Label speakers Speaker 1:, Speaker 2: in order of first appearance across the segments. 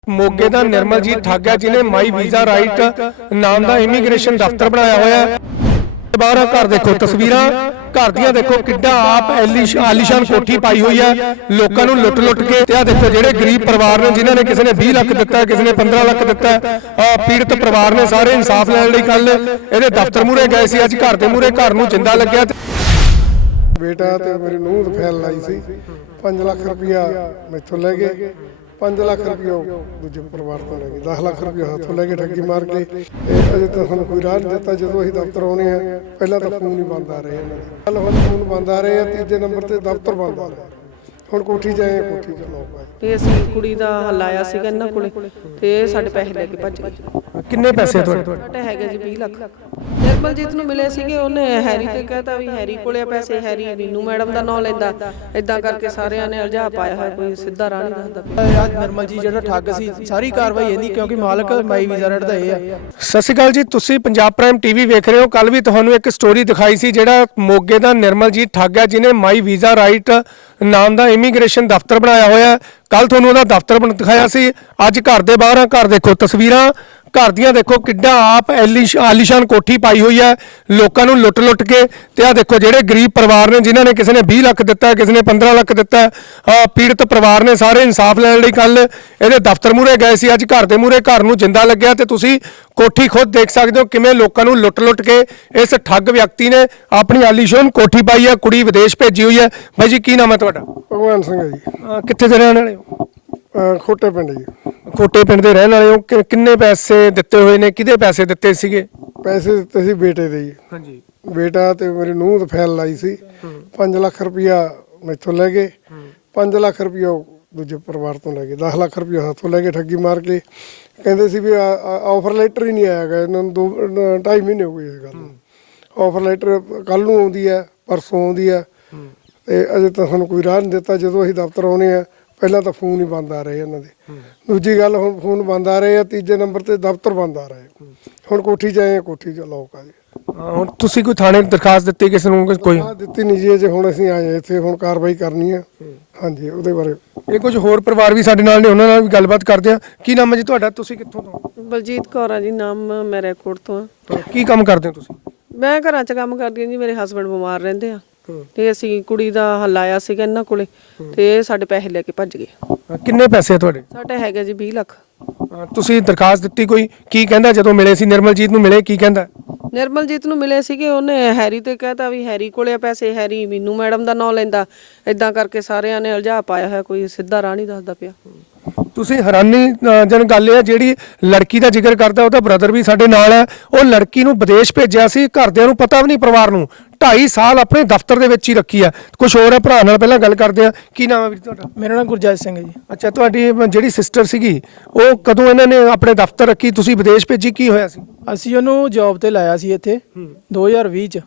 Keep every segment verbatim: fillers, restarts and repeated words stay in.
Speaker 1: ਮੋਗੇ ਦਾ ਨਿਰਮਲਜੀਤ ਠੱਗ ਹੈ ਜਿਹਨੇ ਮਾਈ ਵੀਜ਼ਾ ਰਾਈਟ ਨਾਮ ਦਾ ਇਮੀਗ੍ਰੇਸ਼ਨ ਦਫ਼ਤਰ ਬਣਾਇਆ ਹੋਇਆ ਹੈ। ਬਾਹਰ ਘਰ ਦੇਖੋ ਤਸਵੀਰਾਂ ਘਰ ਦੀਆਂ ਦੇਖੋ ਕਿੱਡਾ ਆਪ ਆਲੀਸ਼ਾਨ ਕੋਠੀ ਪਾਈ ਹੋਈ ਹੈ ਲੋਕਾਂ ਨੂੰ ਲੁੱਟ ਲੁੱਟ ਕੇ। ਤੇ ਆ ਦੇਖੋ ਜਿਹੜੇ ਗਰੀਬ ਪਰਿਵਾਰ ਨੇ ਜਿਨ੍ਹਾਂ ਨੇ ਕਿਸੇ ਨੇ ਵੀਹ ਲੱਖ ਦਿੱਤਾ ਕਿਸੇ ਨੇ ਪੰਦਰਾਂ ਲੱਖ ਦਿੱਤਾ ਆ ਪੀੜਤ ਪਰਿਵਾਰ ਨੇ ਸਾਰੇ ਇਨਸਾਫ ਲੈਣ ਲਈ ਕੱਲ ਇਹਦੇ ਦਫ਼ਤਰ ਮੂਹਰੇ ਗਏ ਸੀ। ਅੱਜ ਘਰ ਦੇ ਮੂਹਰੇ ਘਰ ਨੂੰ ਜਿੰਦਾ ਲੱਗਿਆ।
Speaker 2: ਬੇਟਾ ਤੇ ਮੇਰੀ ਨੂੰਹ ਦੀ ਫਾਈਲ ਲਾਈ ਸੀ ਪੰਜ ਲੱਖ ਰੁਪਇਆ ਮੈਥੋਂ ਲੈ ਗਏ। ਪੰਜ ਲੱਖ ਰੁਪਇਆ ਦੂਜੇ ਪਰਿਵਾਰ ਤੋਂ ਲੈ ਗਏ। ਦਸ ਲੱਖ ਰੁਪਇਆ ਹੱਥੋਂ ਲੈ ਕੇ ਠੱਗੀ ਮਾਰ ਕੇ ਤੇ ਅਜੇ ਤਾਂ ਸਾਨੂੰ ਕੋਈ ਰਾਹ ਨਹੀਂ ਦਿੱਤਾ। ਜਦੋਂ ਅਸੀਂ ਦਫ਼ਤਰ ਆਉਣੇ ਆ ਪਹਿਲਾਂ ਤਾਂ ਫੋਨ ਹੀ ਬੰਦ ਆ ਰਹੇ ਇਹਨਾਂ ਦੇ, ਕੱਲ ਹੁਣ ਫੋਨ ਬੰਦ ਆ ਰਹੇ ਆ। ਤੀਜੇ ਨੰਬਰ ਤੇ ਦਫ਼ਤਰ ਬੰਦ ਆ ਰਿਹਾ। ਹੁਣ ਕੋਠੀ ਜਾਏ ਕੋਠੀ ਚ ਲੋਕ ਆਏ
Speaker 3: ਤੇ ਅਸੀਂ ਕੁੜੀ ਦਾ ਹਲਾਇਆ ਸੀਗਾ ਇਹਨਾਂ ਕੋਲੇ ਤੇ ਇਹ ਸਾਡੇ ਪੈਸੇ ਲੈ ਕੇ ਭੱਜ ਗਏ।
Speaker 1: ਕਿੰਨੇ ਪੈਸੇ ਤੁਹਾਡੇ?
Speaker 3: ਸਾਡੇ ਹੈਗੇ ਜੀ ਵੀਹ ਲੱਖ। ਨਿਰਮਲਜੀਤ ਨੂੰ ਮਿਲੇ ਸੀਗੇ, ਉਹਨੇ ਹੈਰੀ ਤੇ ਕਹਿਤਾ ਵੀ ਹੈਰੀ ਕੋਲੇ ਪੈਸੇ, ਹੈਰੀ ਨੀਨੂ ਮੈਡਮ ਦਾ ਨਾਂ ਲੈਂਦਾ। ਇਦਾਂ ਕਰਕੇ ਸਾਰਿਆਂ ਨੇ ਉਲਝਾ ਪਾਇਆ ਹੋਇਆ, ਕੋਈ ਸਿੱਧਾ ਰਾਹ ਨਹੀਂ ਦੱਸਦਾ।
Speaker 4: ਅੱਜ ਨਿਰਮਲਜੀਤ ਜਿਹੜਾ ਠੱਗ ਸੀ ਸਾਰੀ ਕਾਰਵਾਈ ਇਹਦੀ, ਕਿਉਂਕਿ ਮਾਲਕ ਮਾਈ ਵੀਜ਼ਾ ਰੇਟ ਦਾ ਇਹ ਆ।
Speaker 1: ਸਤਿ ਸ਼੍ਰੀ ਅਕਾਲ ਜੀ, ਤੁਸੀਂ ਪੰਜਾਬ ਪ੍ਰਾਈਮ ਟੀਵੀ ਵੇਖ ਰਹੇ ਹੋ। ਕੱਲ ਵੀ ਤੁਹਾਨੂੰ ਇੱਕ ਸਟੋਰੀ ਦਿਖਾਈ ਸੀ ਜਿਹੜਾ ਮੋਗੇ ਦਾ ਨਿਰਮਲਜੀਤ ਠੱਗ ਹੈ ਜਿਹਨੇ ਮਾਈ ਵੀਜ਼ਾ ਰਾਈਟ ਨਾਮ ਦਾ ਇਮੀਗ੍ਰੇਸ਼ਨ ਦਫ਼ਤਰ ਬਣਾਇਆ ਹੋਇਆ। ਕੱਲ ਤੁਹਾਨੂੰ ਉਹਦਾ ਦਫ਼ਤਰ ਬਣ ਦਿਖਾਇਆ ਸੀ। ਅੱਜ ਘਰ ਦੇ ਬਾਹਰ ਘਰ ਦੇਖੋ ਤਸਵੀਰਾਂ ਘਰ ਦੀਆਂ ਦੇਖੋ ਕਿੱਡਾ ਆਪ ਆਲੀਸ਼ਾਨ ਕੋਠੀ ਪਾਈ ਹੋਈ ਹੈ ਲੋਕਾਂ ਨੂੰ ਲੁੱਟ ਲੁੱਟ ਕੇ। ਤੇ ਆ ਦੇਖੋ ਜਿਹੜੇ ਗਰੀਬ ਪਰਿਵਾਰ ਨੇ ਜਿਨ੍ਹਾਂ ਨੇ ਕਿਸੇ ਨੇ ਵੀਹ ਲੱਖ ਦਿੱਤਾ ਕਿਸੇ ਨੇ ਪੰਦਰਾਂ ਲੱਖ ਦਿੱਤਾ ਆ ਪੀੜਤ ਪਰਿਵਾਰ ਨੇ ਸਾਰੇ ਇਨਸਾਫ ਲੈਣ ਲਈ ਕੱਲ ਇਹਦੇ ਦਫ਼ਤਰ ਮੂਹਰੇ ਗਏ ਸੀ। ਅੱਜ ਘਰ ਦੇ ਮੂਹਰੇ ਘਰ ਨੂੰ ਜਿੰਦਾ ਲੱਗਿਆ ਤੇ ਤੁਸੀਂ ਕੋਠੀ ਖੁਦ ਦੇਖ ਸਕਦੇ ਹੋ ਕਿਵੇਂ ਲੋਕਾਂ ਨੂੰ ਲੁੱਟ ਲੁੱਟ ਕੇ ਇਸ ਠੱਗ ਵਿਅਕਤੀ ਨੇ ਆਪਣੀ ਆਲੀਸ਼ਾਨ ਕੋਠੀ ਪਾਈ ਹੈ। ਕੁੜੀ ਵਿਦੇਸ਼ ਭੇਜੀ ਹੋਈ ਹੈ। ਬਾਈ ਜੀ ਕੀ ਨਾਮ ਹੈ ਤੁਹਾਡਾ?
Speaker 2: ਭਗਵਾਨ ਸਿੰਘ ਹੈ ਜੀ।
Speaker 1: ਕਿੱਥੇ ਦੇ ਰਹਿਣ ਵਾਲੇ ਹੋ?
Speaker 2: ਖੋਟੇ ਪਿੰਡ ਜੀ।
Speaker 1: ਖੋਟੇ ਪਿੰਡ ਦੇ ਰਹਿਣ ਵਾਲੇ ਹੋ। ਕਿ- ਕਿੰਨੇ ਪੈਸੇ ਦਿੱਤੇ ਹੋਏ ਨੇ? ਕਿਹਦੇ ਪੈਸੇ ਦਿੱਤੇ ਸੀਗੇ?
Speaker 2: ਪੈਸੇ ਦਿੱਤੇ ਸੀ ਬੇਟੇ ਦੇ ਜੀ।
Speaker 1: ਹਾਂਜੀ।
Speaker 2: ਬੇਟਾ ਤੇ ਮੇਰੀ ਨੂੰਹ ਦੀ ਫਾਈਲ ਲਾਈ ਸੀ ਪੰਜ ਲੱਖ ਰੁਪਇਆ ਮੈਥੋਂ ਲੈ ਗਏ। ਪੰਜ ਲੱਖ ਰੁਪਇਆ ਦੂਜੇ ਪਰਿਵਾਰ ਤੋਂ ਲੈ ਗਏ। ਦਸ ਲੱਖ ਰੁਪਇਆ ਹੱਥੋਂ ਲੈ ਕੇ ਠੱਗੀ ਮਾਰ ਕੇ ਕਹਿੰਦੇ ਸੀ ਵੀ ਆਫਰ ਲੈਟਰ ਹੀ ਨਹੀਂ ਆਇਆ ਗਾ। ਇਹਨਾਂ ਨੂੰ ਦੋ ਢਾਈ ਮਹੀਨੇ ਹੋ ਗਏ ਇਸ ਗੱਲ ਨੂੰ। ਆਫਰ ਲੈਟਰ ਕੱਲ ਨੂੰ ਆਉਂਦੀ ਹੈ ਪਰਸੋਂ ਆਉਂਦੀ ਹੈ ਤੇ ਅਜੇ ਤਾਂ ਸਾਨੂੰ ਕੋਈ ਰਾਹ ਨਹੀਂ ਦਿੱਤਾ। ਜਦੋਂ ਅਸੀਂ ਦਫ਼ਤਰ ਆਉਣੇ ਆ ਪਹਿਲਾਂ ਤਾਂ ਫੋਨ ਹੀ ਬੰਦ ਆ ਰਹੇ ਇਹਨਾਂ ਦੇ। ਦੂਜੀ ਗੱਲ ਹੁਣ ਫੋਨ ਬੰਦ ਆ ਰਹੇ ਆ। ਤੀਜੇ ਨੰਬਰ ਤੇ ਦਫ਼ਤਰ ਬੰਦ ਆ ਰਹੇ। ਹੁਣ ਕੋਠੀ ਜਾਏ ਕੋਠੀ ਚ ਲੋਕ ਆ ਜੀ।
Speaker 1: ਹੁਣ ਤੁਸੀਂ ਕੋਈ ਥਾਣੇ ਦਰਖਾਸਤ ਦਿੱਤੀ ਕਿਸੇ ਨੂੰ? ਕੋਈ
Speaker 2: ਆਹ ਦਿੱਤੀ ਨਹੀਂ ਜੀ। ਜੇ ਹੁਣ ਅਸੀਂ ਆਏ ਇੱਥੇ ਹੁਣ ਕਾਰਵਾਈ ਕਰਨੀ ਆ। ਹਾਂਜੀ ਉਹਦੇ ਬਾਰੇ
Speaker 1: ਇਹ ਕੁਝ ਹੋਰ ਪਰਿਵਾਰ ਵੀ ਸਾਡੇ ਨਾਲ ਨੇ, ਉਹਨਾਂ ਨਾਲ ਵੀ ਗੱਲਬਾਤ ਕਰਦੇ ਆ। ਕੀ ਨਾਮ ਹੈ ਜੀ ਤੁਹਾਡਾ? ਤੁਸੀਂ ਕਿੱਥੋਂ ਤੋਂ?
Speaker 3: ਬਲਜੀਤ ਕੌਰ ਆ ਜੀ ਨਾਮ, ਮੈਂ ਰੈਕੋਰਡ ਤੋਂ ਆ।
Speaker 1: ਕੀ ਕੰਮ ਕਰਦੇ ਹੋ ਤੁਸੀਂ?
Speaker 3: ਮੈਂ ਘਰਾਂ 'ਚ ਕੰਮ ਕਰਦੀ ਹਾਂ ਜੀ। ਮੇਰੇ ਹਸਬੰਡ ਬਿਮਾਰ ਰਹਿੰਦੇ ਆ ਤੇ ਅਸੀਂ ਕੁੜੀ ਦਾ ਹਲਾਇਆ ਸੀਗਾ ਇਹਨਾਂ ਕੋਲੇ ਤੇ ਇਹ ਸਾਡੇ ਪੈਸੇ ਲੈ ਕੇ ਭੱਜ ਗਏ।
Speaker 1: ਕਿੰਨੇ ਪੈਸੇ ਤੁਹਾਡੇ?
Speaker 3: ਸਾਡੇ ਹੈਗੇ ਜੀ ਵੀਹ ਲੱਖ।
Speaker 1: ਤੁਸੀਂ ਦਰਖਾਸਤ ਦਿੱਤੀ ਕੋਈ? ਕੀ ਕਹਿੰਦਾ ਜਦੋਂ ਮਿਲੇ ਸੀ ਨਿਰਮਲਜੀਤ ਨੂੰ ਮਿਲੇ ਕੀ ਕਹਿੰਦਾ?
Speaker 3: ਨਿਰਮਲਜੀਤ ਨੂੰ ਮਿਲੇ ਸੀਗੇ, ਉਹਨੇ ਹੈਰੀ ਤੇ ਕਹਿਤਾ ਵੀ ਹੈਰੀ ਕੋਲੇ ਪੈਸੇ, ਹੈਰੀ ਨੀਨੂ ਮੈਡਮ ਦਾ ਨਾਂ ਲੈਂਦਾ। ਇਦਾਂ ਕਰਕੇ ਸਾਰਿਆਂ ਨੇ ਉਲਝਾ ਪਾਇਆ ਹੋਇਆ, ਕੋਈ ਸਿੱਧਾ ਰਾਹ ਨਹੀਂ ਦੱਸਦਾ ਪਿਆ।
Speaker 1: ਤੁਸੀਂ ਹੈਰਾਨੀ ਜਨ ਗੱਲ ਇਹ ਹੈ ਜਿਹੜੀ ਲੜਕੀ ਦਾ ਜ਼ਿਕਰ ਕਰਦਾ ਉਹਦਾ ਬ੍ਰਦਰ ਵੀ ਸਾਡੇ ਨਾਲ ਹੈ। ਉਹ ਲੜਕੀ ਨੂੰ ਵਿਦੇਸ਼ ਭੇਜਿਆ ਸੀ, ਘਰਦਿਆਂ ਨੂੰ ਪਤਾ ਵੀ ਨਹੀਂ, ਪਰਿਵਾਰ ਨੂੰ। ਢਾਈ ਸਾਲ ਆਪਣੇ ਦਫ਼ਤਰ ਦੇ ਵਿੱਚ ਹੀ ਰੱਖੀ ਆ। ਕੁਝ ਹੋਰ ਹੈ, ਭਰਾ ਨਾਲ ਪਹਿਲਾਂ ਗੱਲ ਕਰਦੇ ਆ। ਕੀ ਨਾਮ ਹੈ ਵੀਰ ਤੁਹਾਡਾ?
Speaker 4: ਮੇਰਾ ਨਾਮ ਗੁਰਜੈਤ ਸਿੰਘ ਹੈ ਜੀ।
Speaker 1: ਅੱਛਾ, ਤੁਹਾਡੀ ਜਿਹੜੀ ਸਿਸਟਰ ਸੀਗੀ ਉਹ ਕਦੋਂ ਇਹਨਾਂ ਨੇ ਆਪਣੇ ਦਫ਼ਤਰ ਰੱਖੀ, ਤੁਸੀਂ ਵਿਦੇਸ਼ ਭੇਜੀ, ਕੀ ਹੋਇਆ ਸੀ?
Speaker 4: ਅਸੀਂ ਉਹਨੂੰ ਜੌਬ ਤੇ ਲਾਇਆ ਸੀ ਇੱਥੇ ਦੋ ਹਜ਼ਾਰ ਵੀਹ ਚ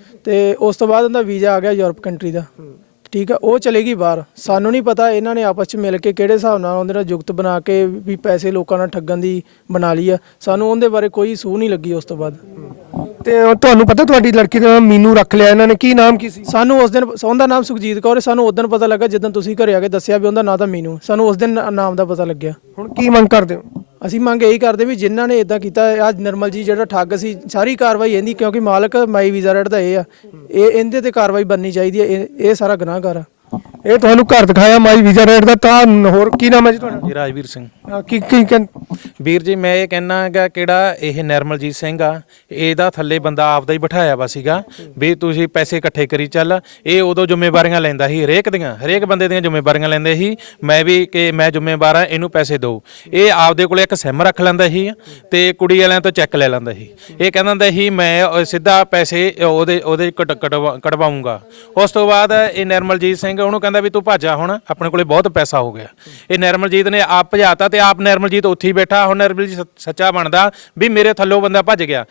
Speaker 4: ਤੇ ਉਸ ਤੋਂ ਬਾਅਦ ਉਹਦਾ ਵੀਜ਼ਾ ਆ ਗਿਆ ਯੂਰਪ ਕੰਟਰੀ ਦਾ। ਠੀਕ ਆ, ਉਹ ਚਲੇ ਗਈ ਬਾਹਰ। ਸਾਨੂੰ ਨਹੀਂ ਪਤਾ ਇਹਨਾਂ ਨੇ ਆਪਸ 'ਚ ਮਿਲ ਕੇ ਕਿਹੜੇ ਹਿਸਾਬ ਨਾਲ ਉਹਦੇ ਨਾਲ ਜੁਗਤ ਬਣਾ ਕੇ ਵੀ ਪੈਸੇ ਲੋਕਾਂ ਨਾਲ ਠੱਗਣ ਦੀ ਬਣਾ ਲਈ ਆ। ਸਾਨੂੰ ਉਹਦੇ ਬਾਰੇ ਕੋਈ ਸੂਹ ਨਹੀਂ ਲੱਗੀ ਉਸ ਤੋਂ ਬਾਅਦ।
Speaker 1: ਤੇ ਤੁਹਾਨੂੰ ਪਤਾ ਤੁਹਾਡੀ ਲੜਕੀ ਦਾ ਨਾਮ ਮੀਨੂ ਰੱਖ ਲਿਆ ਇਹਨਾਂ ਨੇ? ਕੀ ਨਾਮ ਕੀ ਸੀ?
Speaker 4: ਸਾਨੂੰ ਉਸ ਦਿਨ ਉਹਦਾ ਨਾਮ ਸੁਖਜੀਤ ਕੌਰ। ਸਾਨੂੰ ਉਸ ਦਿਨ ਪਤਾ ਲੱਗਾ ਜਦੋਂ ਤੁਸੀਂ ਘਰੇ ਆ ਕੇ ਦੱਸਿਆ ਵੀ ਉਹਦਾ ਨਾਂ ਤਾਂ ਮੀਨੂ। ਸਾਨੂੰ ਉਸ ਦਿਨ ਨਾਮ ਦਾ ਪਤਾ ਲੱਗਿਆ।
Speaker 1: ਹੁਣ ਕੀ ਮੰਗ ਕਰਦੇ ਹੋ?
Speaker 4: ਅਸੀਂ ਮੰਗ ਇਹੀ ਕਰਦੇ ਵੀ ਜਿਨ੍ਹਾਂ ਨੇ ਇਦਾਂ ਕੀਤਾ, ਅੱਜ ਨਿਰਮਲਜੀਤ ਜਿਹੜਾ ਠੱਗ ਸੀ ਸਾਰੀ ਕਾਰਵਾਈ ਇਹਦੀ, ਕਿਉਂਕਿ ਮਾਲਕ ਮਾਈ ਵੀਜ਼ਾ ਰੇਟ ਦਾ ਇਹ ਆ। ਇਹ ਇਹਦੇ ਤੇ ਕਾਰਵਾਈ ਬਣਨੀ ਚਾਹੀਦੀ ਹੈ। ਇਹ ਇਹ ਸਾਰਾ ਗੁਨਾਹਗਾਰ ਆ।
Speaker 1: ਇਹ ਤੁਹਾਨੂੰ ਘਰ ਦਿਖਾਇਆ ਮਾਈ ਵੀਜ਼ਾ ਰੇਟ ਦਾ, ਤਾਂ ਹੋਰ ਕੀ ਨਾਮ ਹੈ ਜੀ ਤੁਹਾਡਾ?
Speaker 5: ਜੀ ਰਾਜਵੀਰ ਸਿੰਘ।
Speaker 1: ਕੀ ਕੀ ਕਹਿੰ-
Speaker 5: ਵੀਰ ਜੀ ਮੈਂ ਇਹ ਕਹਿਣਾ ਹੈਗਾ ਕਿਹੜਾ ਇਹ ਨਿਰਮਲਜੀਤ ਸਿੰਘ ਆ, ਇਹਦਾ ਥੱਲੇ ਬੰਦਾ ਆਪਦਾ ਹੀ ਬਿਠਾਇਆ ਵਾ ਸੀਗਾ ਵੀ ਤੁਸੀਂ ਪੈਸੇ ਇਕੱਠੇ ਕਰੀ ਚੱਲ। ਇਹ ਉਦੋਂ ਜ਼ਿੰਮੇਵਾਰੀਆਂ ਲੈਂਦਾ ਸੀ ਹਰੇਕ ਦੀਆਂ, ਹਰੇਕ ਬੰਦੇ ਦੀਆਂ ਜ਼ਿੰਮੇਵਾਰੀਆਂ ਲੈਂਦੇ ਸੀ। ਮੈਂ ਵੀ ਕਿ ਮੈਂ ਜ਼ਿੰਮੇਵਾਰ ਆ, ਇਹਨੂੰ ਪੈਸੇ ਦਿਓ। ਇਹ ਆਪਦੇ ਕੋਲੇ ਇੱਕ ਸਿਮ ਰੱਖ ਲੈਂਦਾ ਸੀ ਤੇ ਕੁੜੀ ਵਾਲਿਆਂ ਤੋਂ ਚੈੱਕ ਲੈ ਲੈਂਦਾ ਸੀ। ਇਹ ਕਹਿੰਦਾ ਹੁੰਦਾ ਸੀ ਮੈਂ ਸਿੱਧਾ ਪੈਸੇ ਉਹਦੇ ਉਹਦੇ ਕਢਵਾਊਂਗਾ। ਉਸ ਤੋਂ ਬਾਅਦ ਇਹ ਨਿਰਮਲਜੀਤ ਸਿੰਘ ਉਹਨੂੰ ਕਹਿੰਦਾ ਵੀ ਤੂੰ ਭਾਜਾ, ਹੁਣ ਆਪਣੇ ਕੋਲੇ ਬਹੁਤ ਪੈਸਾ ਹੋ ਗਿਆ। ਇਹ ਨਿਰਮਲਜੀਤ ਨੇ ਆਪ ਭਜਾਤਾ ਤੇ ਆਪ ਨਿਰਮਲਜੀਤ ਉੱਥੇ ਹੀ ਬੈਠਾ। ਹੁਣ ਨਿਰਮਲਜੀਤ ਸੱਚਾ ਬਣਦਾ ਵੀ ਮੇਰੇ ਥੱਲੋਂ ਬੰਦਾ ਭੱਜ ਗਿਆ।